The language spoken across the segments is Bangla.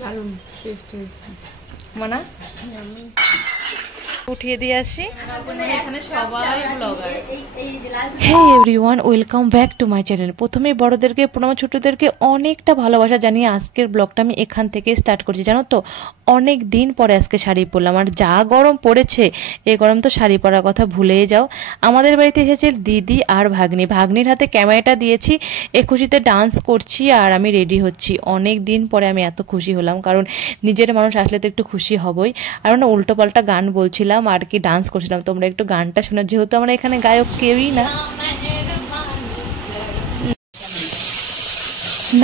দারুণ টেস্ট হয়েছে। মানা উঠিয়ে দিয়ে আসি। এখানে সবাই blogger. Hey everyone, welcome back to my channel. প্রথমে বড়দেরকে প্রণাম, ছোটদেরকে অনেকটা ভালোবাসা জানিয়ে আজকের ব্লগটা আমি এখান থেকে স্টার্ট করছি। জানো তো, অনেক দিন পরে আজকে শাড়ি পরলাম, আর যা গরম পড়েছে এই গরম তো শাড়ি পরার কথা ভুলেই যাও। আমাদের বাড়িতে এসেছে দিদি আর ভাগ্নি। ভাগ্নির হাতে ক্যামেরাটা দিয়েছি, এ খুশিতে ডান্স করছি আর আমি রেডি হচ্ছি। অনেক দিন পরে আমি এত খুশি হলাম, কারণ নিজের মানুষ আসলে তো একটু খুশি হবই। আর না উল্টো পাল্টা গান বলছিলাম আর কি ডান্স করছিলাম। তোমরা একটু গানটা শোনো, যেহেতু আমরা এখানে গায়ক কেউই না।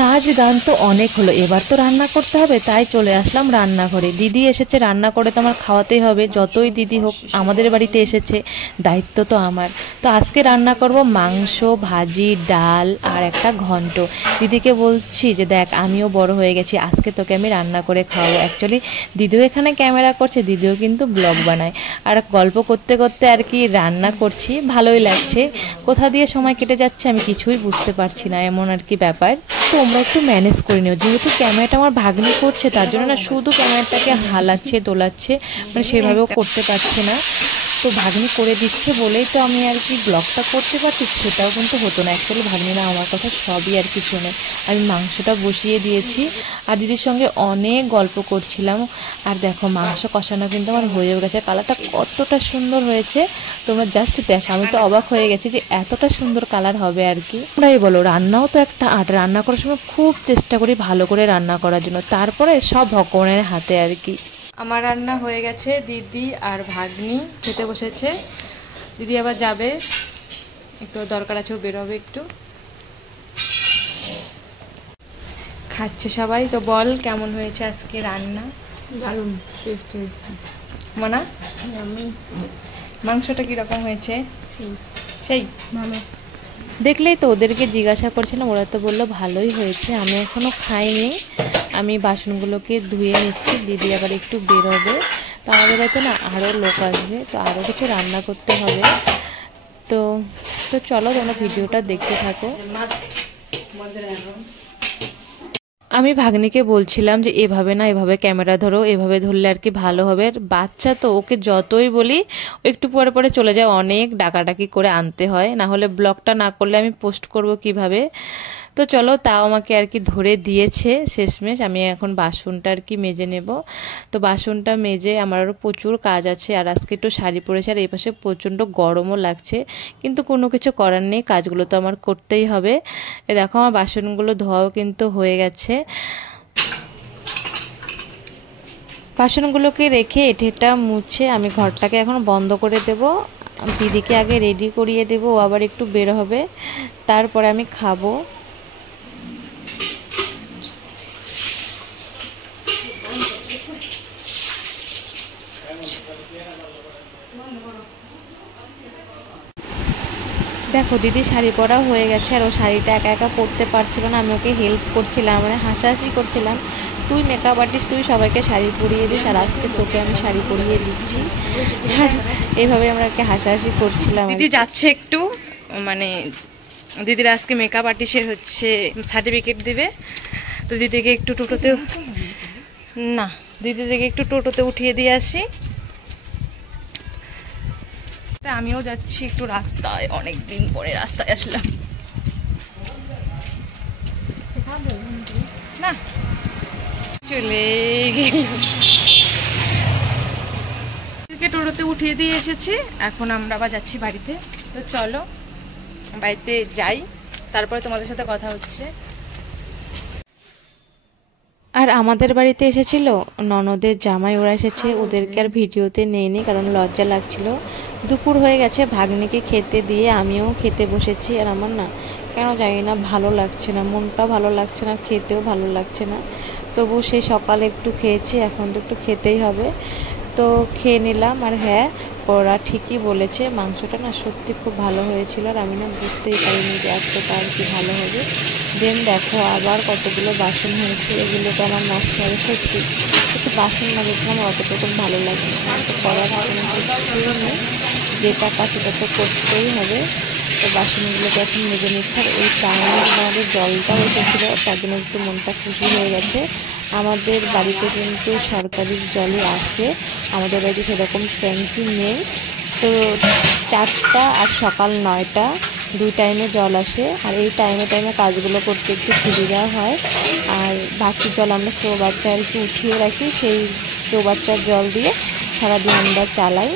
নাচ গান তো অনেক হলো, এবার তো রান্না করতে হবে, তাই চলে আসলাম রান্নাঘরে। দিদি এসেছে, রান্না করে তো আমার খাওয়াতেই হবে, যতই দিদি হোক আমাদের বাড়িতে এসেছে, দায়িত্ব তো আমার। তো আজকে রান্না করব মাংস, ভাজি, ডাল আর একটা ঘন্ট। দিদিকে বলছি যে দেখ, আমিও বড় হয়ে গেছি, আজকে তোকে আমি রান্না করে খাওয়াবো। অ্যাকচুয়ালি দিদিও এখানে ক্যামেরা করছে, দিদিও কিন্তু ব্লগ বানায়, আর গল্প করতে করতে আর কি রান্না করছি। ভালোই লাগছে, কোথা দিয়ে সময় কেটে যাচ্ছে আমি কিছুই বুঝতে পারছি না, এমন আর কি ব্যাপার। তোমরা একটু ম্যানেজ করে নিও, যেহেতু ক্যামেরাটা আমার ভাগ্নি করছে, তার জন্য না শুধু ক্যামেরাটাকে হালাচ্ছে দোলাচ্ছে, মানে সেভাবেও করতে পারছে না। তো ভাগ্নি করে দিচ্ছে বলেই তো আমি আর কি ব্লগটা করতে পারছি, সেটাও কিন্তু হতো না। অ্যাকচুয়ালি ভাগ্নিরা আমার কথা সবই আর কি শোনে। আমি মাংসটা বসিয়ে দিয়েছি আর দিদির সঙ্গে অনেক গল্প করছিলাম। আর দেখো মাংস কষানো কিন্তু আমার হয়েও গেছে, কালারটা কতটা সুন্দর হয়েছে তোমরা জাস্ট দেখ। আমি তো অবাক হয়ে গেছি যে এতটা সুন্দর কালার হবে আর কি। তোমরাই বলো, রান্নাও তো একটা আর্ট। রান্না করার সময় খুব চেষ্টা করি ভালো করে রান্না করার জন্য, তারপরে সব ভগবানের হাতে আর কি। আমার রান্না হয়ে গেছে, দিদি আর ভাগ্নি খেতে বসেছে। দিদি আবার যাবে, একটু দরকার আছে, ও বেরোবে একটু। খাচ্ছে সবাই। তো বল কেমন হয়েছে আজকে রান্না? দারুণ টেস্ট হয়েছে। মানা মাংসটা কীরকম হয়েছে? সেই ভালো। দেখলেই তো, ওদেরকে জিজ্ঞাসা করছিলাম, ওরা তো বললো ভালোই হয়েছে। আমি এখনও খাইনি, আমি বাসনগুলোকে ধুয়ে নিচ্ছি। দিদি আবার একটু বেরোবে, তো আমাদের বাড়িতে না আরও লোক আসবে, তো আরও কিছু রান্না করতে হবে। তো তো চলো তোমরা ভিডিওটা দেখতে থাকো। আমি ভাগ্নিকে বলছিলাম যে এভাবে না, এভাবে ক্যামেরা ধরো, এভাবে ধরলে আর কি ভালো হবে। বাচ্চা তো, ওকে যতই বলি ও একটু পরে পরে চলে যায়, অনেক ডাকাডাকি করে আনতে হয়, না হলে ব্লগটা না করলে আমি পোস্ট করব কিভাবে। তো চলো, তাও আমাকে আর কি ধরে দিয়েছে শেষমেশ। আমি এখন বাসনটা আর কি মেজে নেব। তো বাসনটা মেজে আমার আরও প্রচুর কাজ আছে, আর আজকে একটু শাড়ি পরেছে, আর এই পাশে প্রচণ্ড গরমও লাগছে, কিন্তু কোনো কিছু করার নেই, কাজগুলো তো আমার করতেই হবে। এ দেখো আমার বাসনগুলো ধোয়াও কিন্তু হয়ে গেছে। বাসনগুলোকে রেখে এঠেটা মুছে আমি ঘরটাকে এখন বন্ধ করে দেব। দিদিকে আগে রেডি করিয়ে দেবো, ও আবার একটু বের হবে, তারপরে আমি খাবো। দেখো দিদি শাড়ি পরা হয়ে গেছে, আর ও শাড়িটা একা একা পরতে পারছিল না, আমি ওকে হেল্প করছিলাম, মানে হাসাহাসি করছিলাম, তুই মেকআপ আর্টিস্ট, তুই সবাইকে শাড়ি পরিয়ে দিস, আর আজকে তোকে আমি শাড়ি পরিয়ে দিচ্ছি। এইভাবে আমরা ওকে হাসাহাসি করছিলাম। দিদি যাচ্ছে একটু, মানে দিদির আজকে মেকআপ আর্টিস্টের হচ্ছে সার্টিফিকেট দিবে, তো দিদিকে একটু টোটোতে, না দিদিকে একটু টোটোতে উঠিয়ে দিয়ে আসি। আমিও যাচ্ছি একটু রাস্তায়, অনেক দিন পরে রাস্তায় আসলাম। না চলে টোটোতে উঠিয়ে দিয়ে এসেছি, এখন আমরা আবার যাচ্ছি বাড়িতে। তো চলো বাড়িতে যাই, তারপরে তোমাদের সাথে কথা হচ্ছে। আর আমাদের বাড়িতে এসেছিল ননদের জামাই, ওরা এসেছে, ওদেরকে আর ভিডিওতে নেইনি কারণ লজ্জা লাগছিল। দুপুর হয়ে গেছে, ভাগ্নিকে খেতে দিয়ে আমিও খেতে বসেছি। আর আমার না কেন জানি না ভালো লাগছে না, মনটাও ভালো লাগছে না, খেতেও ভালো লাগছে না। তবু সেই সকালে একটু খেয়েছি, এখন তো একটু খেতেই হবে, তো খেয়ে নিলাম। আর হ্যাঁ, ওরা ঠিকই বলেছে, মাংসটা না সত্যি খুব ভালো হয়েছিল, আর আমি না বুঝতেই পারিনি যে এতটা আর কি ভালো হবে। দেন দেখো আবার কতগুলো বাসন হয়েছে, এগুলো তো আমার নষ্ট হবে সত্যি। একটু বাসন না দেখলাম অতটুকু ভালো লাগে না, করার কোনো কিছুই নেই, যেটা কাজ সেটা তো করতেই হবে। তো বাসনগুলোকে এখন মেজে নিচ্ছে, আর এই টাইমে আমাদের জলটাও এসেছিলো, তার জন্য একটু মনটা খুশি হয়ে গেছে। আমাদের বাড়িতে কিন্তু সরকারি জলই আসে, আমাদের বাড়িতে সেরকম ট্যাঙ্কি নেই। তো 4টা আর সকাল 9টা 2 টাইমে জল আসে, আর এই টাইমে কাজগুলো করতে একটু সুবিধা হয়। আর বাকি জল আমরা চৌবাচ্চা আর কি উঠিয়ে রাখি, সেই চৌবাচ্চার জল দিয়ে সারাদিন আমরা চালাই।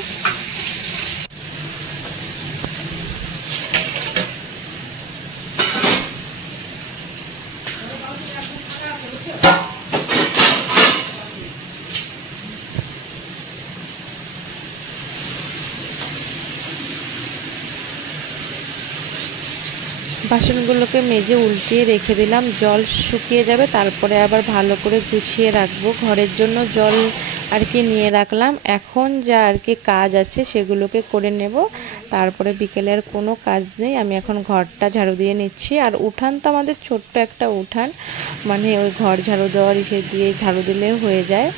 বাসনগুলোকে মেজে উল্টিয়ে রেখে দিলাম, জল শুকিয়ে যাবে, তারপরে আবার ভালো করে গুছিয়ে রাখবো। ঘরের জন্য জল আর কি নিয়ে রাখলাম, এখন যা আর কি কাজ আছে সেগুলোকে করে নেব। তারপরে বিকেলে আর কোনো কাজ নেই, আমি এখন ঘরটা ঝাড়ু দিয়ে নিচ্ছি। আর উঠান তো আমাদের ছোট্ট একটা উঠান, মানে ওই ঘর ঝাড়ু দেওয়ার ইসে দিয়ে ঝাড়ু দিলে হয়ে যায়।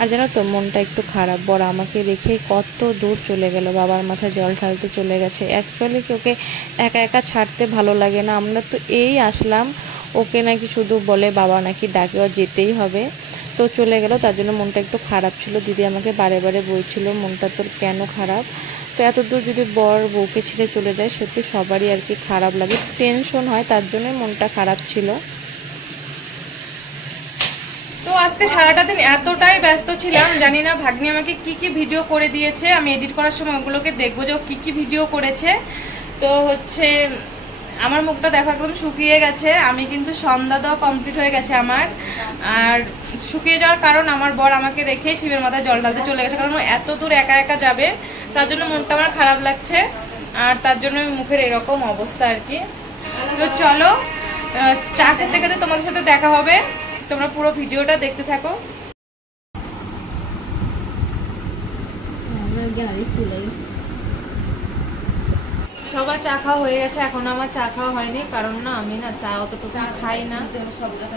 আর জানো তো মনটা একটু খারাপ, বড় আমাকে রেখে কত দূর চলে গেল, বাবার মাথায় জল ঢালতে চলে গেছে। অ্যাকচুয়ালি ওকে একা একা ছাড়তে ভালো লাগে না, আমরা তো এই আসলাম, ওকে নাকি শুধু বলে বাবা নাকি ডাকে, ও যেতেই হবে। তো চলে গেল, তার জন্য মনটা একটু খারাপ ছিল। দিদি আমাকে বারে বারে বলছিল মনটা তোর কেন খারাপ। তো এত দূর যদি বর বউকে ছেড়ে চলে যায়, সত্যি সবারই আর কি খারাপ লাগে, টেনশন হয়, তার জন্যই মনটা খারাপ ছিল। তো আজকে সারাটা দিন এতটাই ব্যস্ত ছিলাম, জানি না ভাগ্নি আমাকে কি কি ভিডিও করে দিয়েছে। আমি এডিট করার সময় ওগুলোকে দেখবো যে ও কি কি ভিডিও করেছে। তো হচ্ছে আমার মুখটা দেখো একদম শুকিয়ে গেছে, আমি কিন্তু সন্ধ্যা দেওয়া কমপ্লিট হয়ে গেছে আমার। আর শুকিয়ে যাওয়ার কারণ আমার বর আমাকে রেখে শিবের মাথায় জল ঢালতে চলে গেছে, কারণ ও এত দূর একা একা যাবে, তার জন্য মনটা আমার খারাপ লাগছে। আর তার জন্য মুখের এরকম অবস্থা আর কি। তো চলো চা খেতে খেতে তোমাদের সাথে দেখা হবে, তোমরা পুরো ভিডিওটা দেখতে থাকো। সবার চা খাওয়া হয়ে গেছে, এখন আমার চা খাওয়া হয়নি, কারণ না আমি না চা অতটুকু খাই না,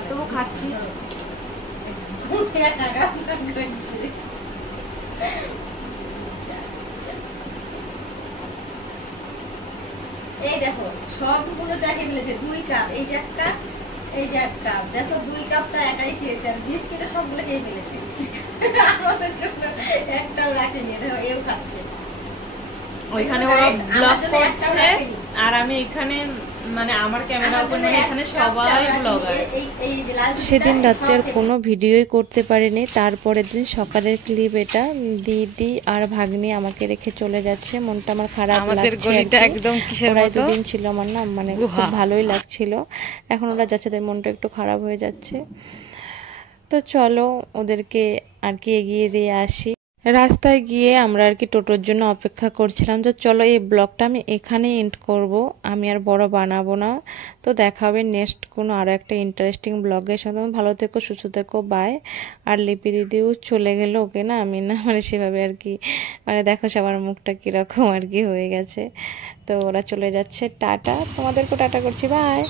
তবু খাচ্ছি। এই দেখো সবগুলো চা খেয়ে ফেলেছে, 2 কাপ, এই যে 1 কাপ, এই যে 1 কাপ, দেখো 2 কাপ চা একাই খেয়েছে। আর বিস্কিটও সবগুলো খেয়ে ফেলেছে, আমাদের জন্য একটাও রাখেনি। দেখো এও খাচ্ছে, ওইখানে ওরা ব্লগ করছে আর আমি এখানে মানে আমার ক্যামেরা ওপেন, এখানে সবাই ব্লগার। সেদিন রাত্রে আর কোনো ভিডিওই করতে পারিনি। তারপরের দিন সকালের ক্লিপ এটা, দিদি আর ভাগ্নি আমাকে রেখে চলে যাচ্ছে, মনটা আমার খারাপ লাগছে। একদম ওরা এতদিন ছিল আমার না, মানে খুব ভালোই লাগছিল, এখন ওরা যাচ্ছে তাই মনটা একটু খারাপ হয়ে যাচ্ছে। তো চলো ওদেরকে আর কি এগিয়ে দিয়ে আসি। রাস্তায় গিয়ে আমরা আর কি টোটোর জন্য অপেক্ষা করছিলাম। তো চলো এই ব্লগটা আমি এখানে এন্ড করব, আমি আর বড় বানাবো না। তো দেখা হবে নেক্সট কোনো আরও একটা ইন্টারেস্টিং ব্লগের সাথে। ভালো থেকো, সুস্থ থেকো, বাই। আর লিপি দিদিও চলে গেল, ওকে না আমি না মানে সেভাবে আর কি, মানে দেখো সবার মুখটা কীরকম আর কি হয়ে গেছে। তো ওরা চলে যাচ্ছে, টাটা, তোমাদেরকেও টাটা করছি, বাই।